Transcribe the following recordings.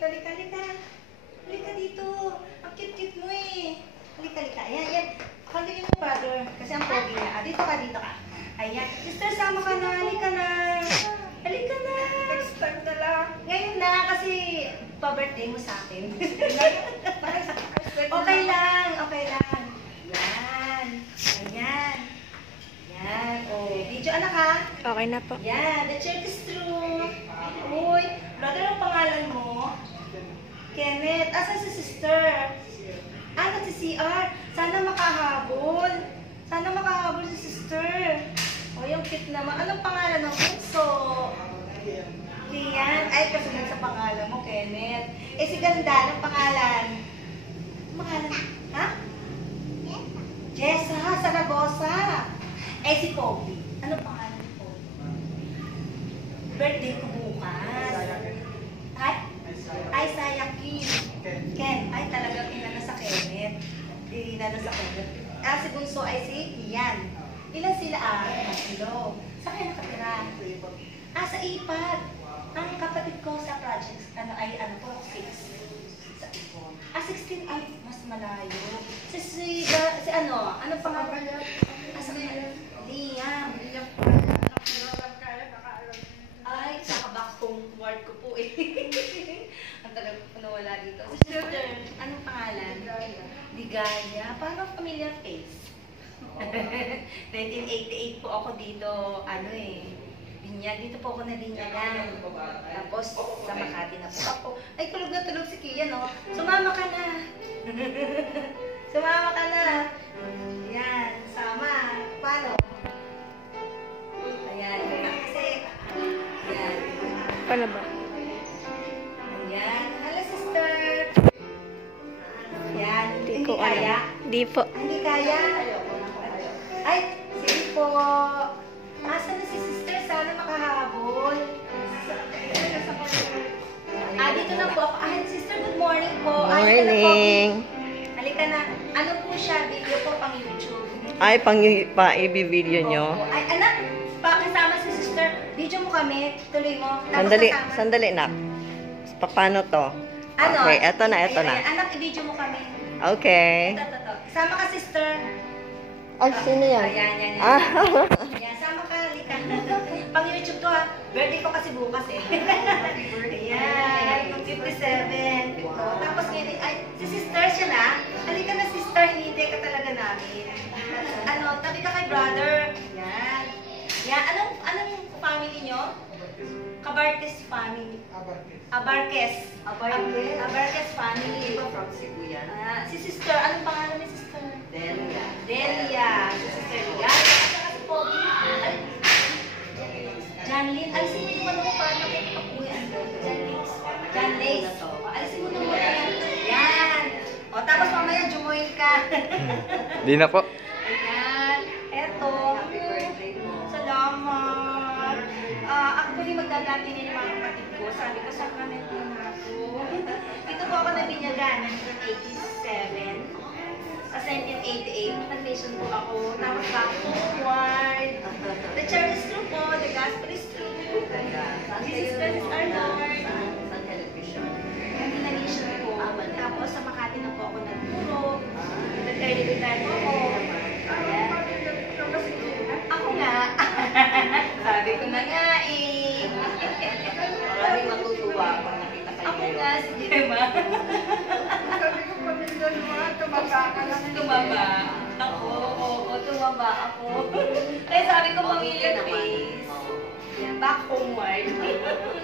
Halika, halika. Halika dito. Ang cute-cute mo eh. Halika, halika. Ayan, ayan. Kandilin mo, brother. Kasi ang pogi niya. Ah, dito ka, dito ka. Ayan. Sister, sama ka na. Halika na. Halika na. Next time na lang. Ngayon na, kasi pa-birthday mo sa akin. Okay lang, okay lang. Yan. Ayan. Yan. Oh, video anak ha? Okay na po. Yan. The check is true. Uy, brother, ang pangalan mo? Kenneth. Asan si sister? Ano si CR? Sana makahabol. Sana makahabol si sister. Oh, yung cute naman. Anong pangalan ng bunso? Kian. Ay, kasunod sa pangalan mo, Kenneth. Eh, si Ganda, anong pangalan? Anong pangalan? Ha? Jessa. Saragosa. Eh, si Poppy. Anong pangalan ni Poppy? Birthday ko bukas. Ay, Sayaki. Ken. Ay, talagang inana sa Kenneth. Inana sa Kenneth. Ah, si bunso ay si Ian. Ilan sila? Tatlo. Saan kayo nakatira? Ah, sa IPAD. Ang kapatid ko sa projects, po, 6. Sa Ipon. Ah, 16. Ay, mas malayo. Si ano pangalan? Ah, sa Liam. Ay, naka-back home ward ko po eh. Ang tagal ko nawala dito. Sister, anong pangalan? Ligaya. Parang familiar face. 1988 po ako dito, Binyag. Dito po ako nabinyagan. Tapos, sa Makati na po ako. Ay, tulog na tulog si Kia, no? Sumama ka na. Sumama ka na. Yan, sama. Paano? Ayan. Kasi, ayan. Paano ba? Ayan. Hello, sister. Ayan. Hindi Hindi ko kaya? alam. Hindi po. Hindi kaya? Ay, sige po. Asan na si sister? Sana makahabol. Ah, dito na po ako. Ah, sister, good morning po. Morning. Halika na. Ano po siya? Video po pang YouTube. Ay, pa-i-video nyo. Opo. Ay, anak, pakasama si sister. Video mo kami. Tuloy mo. Tapos Sandali, kasama. sandali na. Paano to? Ano? Okay, eto na, eto na. Ayan, anak, i-video mo kami. Okay. Ito. Sama ka, sister. Ay, sino yan? Ayan. Ah. Ayan, sama ka. Halika. Pang YouTube to ha. Birthday ko kasi bukas eh. Ayan, 57. Tapos ngayon, ay, si sister siya na. Halika na, sister. Hinihintay ka talaga namin. Tabi ka kay brother. Ayan. Ayan, anong family nyo? Cabartes family. Abarques. Abarques family. From Cebu yan. Si sister, anong pangalan ni sister? Delia. Delia. Si sister Delia. At si Pogi. Janlyn. Alisin mo yung ano ko para makikipag-uwian ko. Janlace. Alisin mo na muna yan. Yan. O, tapos mamaya jumoy ka. Di na po. Ayan. Eto. Happy birthday mo. Salamat. Actually, magdadati niya yung mga kapatid ko. Sabi ko, Sacramento na ako. Dito po ako nabinyagan, 1987. Sa 1988, nag-mission po ako. Tapos back forward. The church is true po. The gospel is true. Jesus Christ is our Lord. Sa television. Nag-mission po. Tapos sa Makati na po ako nagturo. Nag-early retire po ako. Ayan. Ako nga. Sabi ko na nga eh. Maraming matutuwa pag nakita kayo. Ako nga, si Gemma. Sabi ko, pamilya naman, tumaba ka lang. Tumaba. Oo, tumaba ako. Kaya sabi ko, familiar face. Yan, back homeward.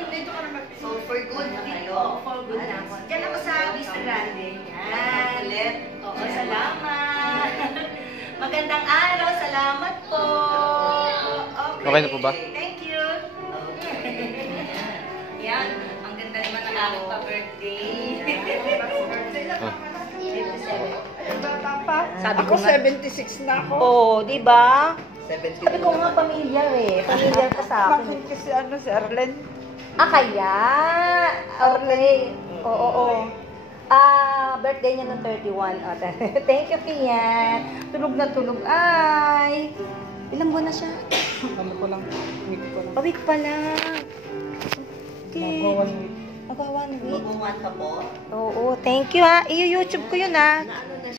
Dito ka naman. So, for good na kayo. Oo, for good na ako. Diyan ako sa Vista Grande. Yan. Ulit. Oo, salamat. Magandang araw, salamat po. Okay na po ba? Thank you. Yan, ang ganda naman ng aking pa-birthday. Sabi ko 76 na ako. Oo, di ba? 70. Sabi ko nga pamilyar eh. Pamilyar ka sa akin. Bakit kasi si Arlen? Ah, kaya? Okay. Oo. Birthday niya ng 31. Thank you, Kian. Tulog na tulog. Ay! Ilang buwan na siya? Ano ko lang, week ko lang. A week pa lang. Okay. Mag-1 week. Aba, 1 week. Mabuwan pa po. Oo, thank you ha. I-YouTube ko yun ha. Na ano